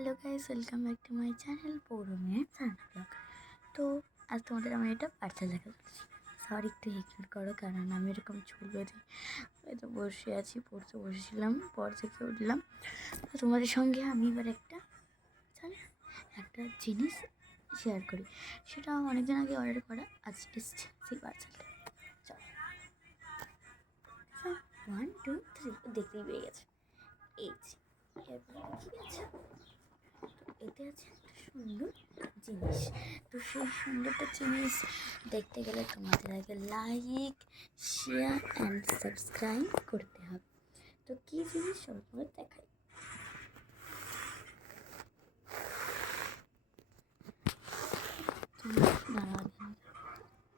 Hello guys, welcome back to my channel পৌরমের Sana vlog. তো আজ তোমাদের আমি এটা পার্সেল দেখা যাচ্ছি। সরি, একটু ইগনোর করো, কারণ আমি এরকম চুল বেঁধে হয়তো বসে আছি, পড়তে বসেছিলাম, পর থেকে উঠলাম। তো তোমাদের সঙ্গে আমি এবার একটা জিনিস শেয়ার করি। সেটা অনেকদিন আগে অর্ডার করা, আজ এসছে সেই পার্সেলটা। চলো, 1 2 3 দেখতেই পেয়ে গেছে। এই ঠিক আছে, এতে আছে একটা সুন্দর জিনিস। তো সেই সুন্দরটা জিনিস দেখতে গেলে তোমাদের আগে লাইক, শেয়ার অ্যান্ড সাবস্ক্রাইব করতে হবে। তো কী জিনিস সর্ব দেখাই।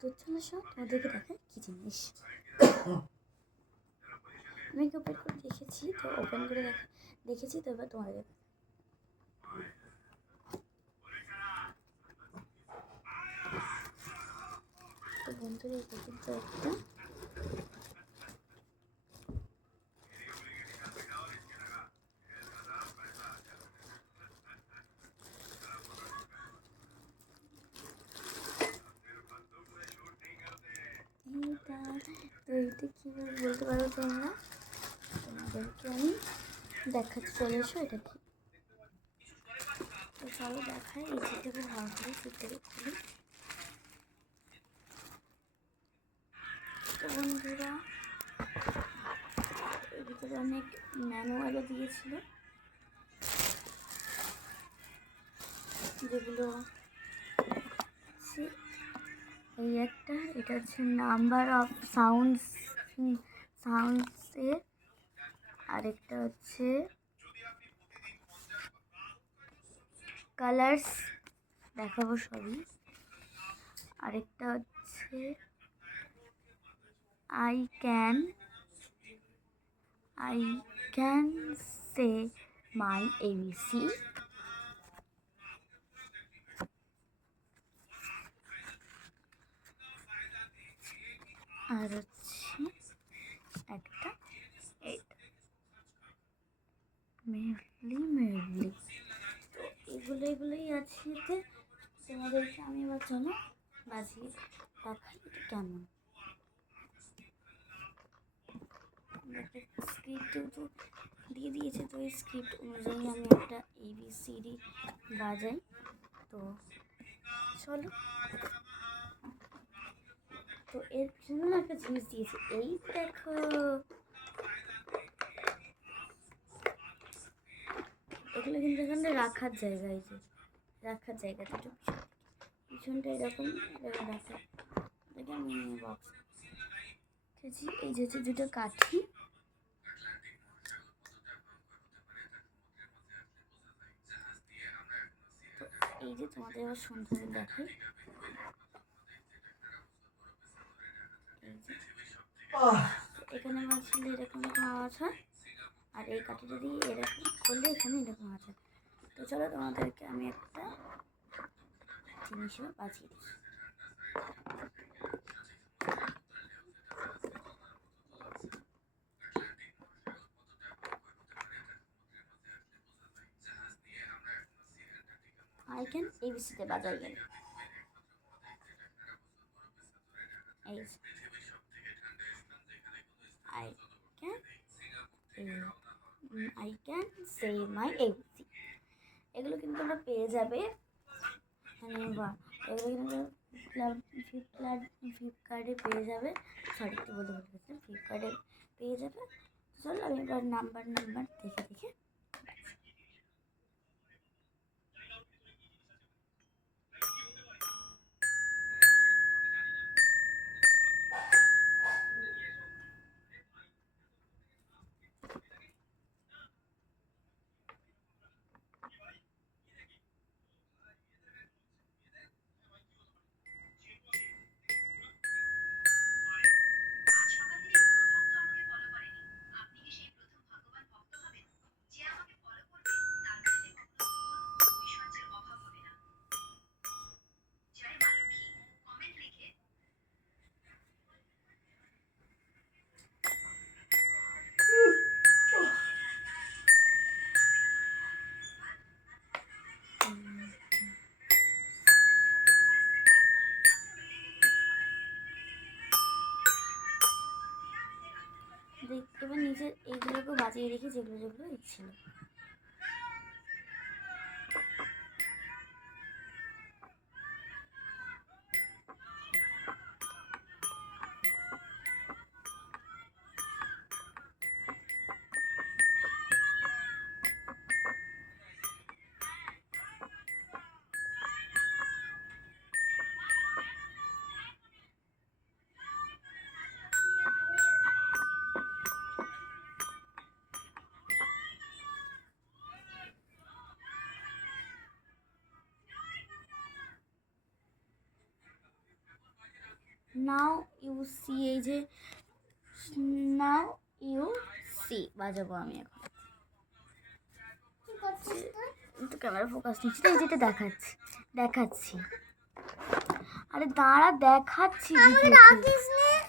তো চলো সব তোমাদেরকে দেখাই কী জিনিস। আমি ওপেন করে দেখেছি, তো ওপেন করে দেখেছি, তো এবার তোমাদের তো বন্ধুরা এটা কিন্তু একটা তো এটা কীভাবে বলতে পারো তোমরা, তোমাদেরকে আমি দেখাচ্ছি। চলে এসো, এটা কি। তো চলো দেখাই, এই চিত্রকে ভালো করে চিত্রকে খুলি। তো বন্ধুরা, এর ভিতরে অনেক ম্যানুয়ালও দিয়েছিল, যেগুলো এই একটা, এটা হচ্ছে নাম্বার অফ সাউন্ডসের, আরেকটা হচ্ছে কালার্স দেখাবো সবই, আরেকটা হচ্ছে I can say my ABC, আর হচ্ছে একটা এইটা মেরলি। তো এগুলোই আছে এতে। তোমাদেরকে আমি এবার চলো বাজিয়ে দেখাই এটা কেমন। স্ক্রিপ্টও তো দিয়ে দিয়েছে, তো এই স্ক্রিপ্ট অনুযায়ী আমি একটা ABCD বাজাই। তো চলো, তো এর জন্য একটা জিনিস দিয়েছে, এই দেখো। এগুলো কিন্তু এখানে রাখার জায়গা, এই যে রাখার জায়গা দুটো পিছনটা এরকম রাখা। দেখে আমি বক্স খেয়েছি। এই যে দুটো কাঠি, তো এই যে তোমাদের এবার সুন্দর দেখাই। এই যে এখানে বাজলে এরকম এরকম আওয়াজ হয়, আর এই কাঠিটা দিয়ে এরকম করলে এখানে এরকম আওয়াজ হয়। তো চলো তোমাদেরকে আমি একটা জিনিসও বাজিয়ে দিচ্ছি। আই ক্যান এবিসিতে বাজাই গেল। এই I can say my ABC. এগুলো কিন্তু তোমরা পেয়ে যাবে, মানে এগুলো কিন্তু ফ্লিপকার্টে পেয়ে যাবে। সরি, একটু বলতে বলতে ফ্লিপকার্টে পেয়ে যাবে। চলো আমি এবার নাম্বার দেখে সাজিয়ে রেখে যেগুলো যেগুলো ছিল। নাও ইউ সি, এই যে নাও ইউ সি বাজাবো আমি এখন। তো ক্যামেরা ফোকাস নিচ্ছি, এই যেটা দেখাচ্ছি দেখাচ্ছি। আরে দাঁড়া দেখাচ্ছি,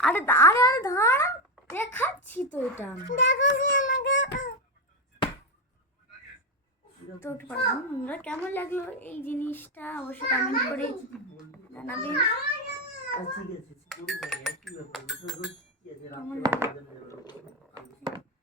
আরে দাঁড়া দাঁড়া দেখাচ্ছি তো এটা। তো বন্ধুরা কেমন লাগলো এই জিনিসটা অবশ্যই কমেন্ট করে জানাবেন। কেমন লাগলো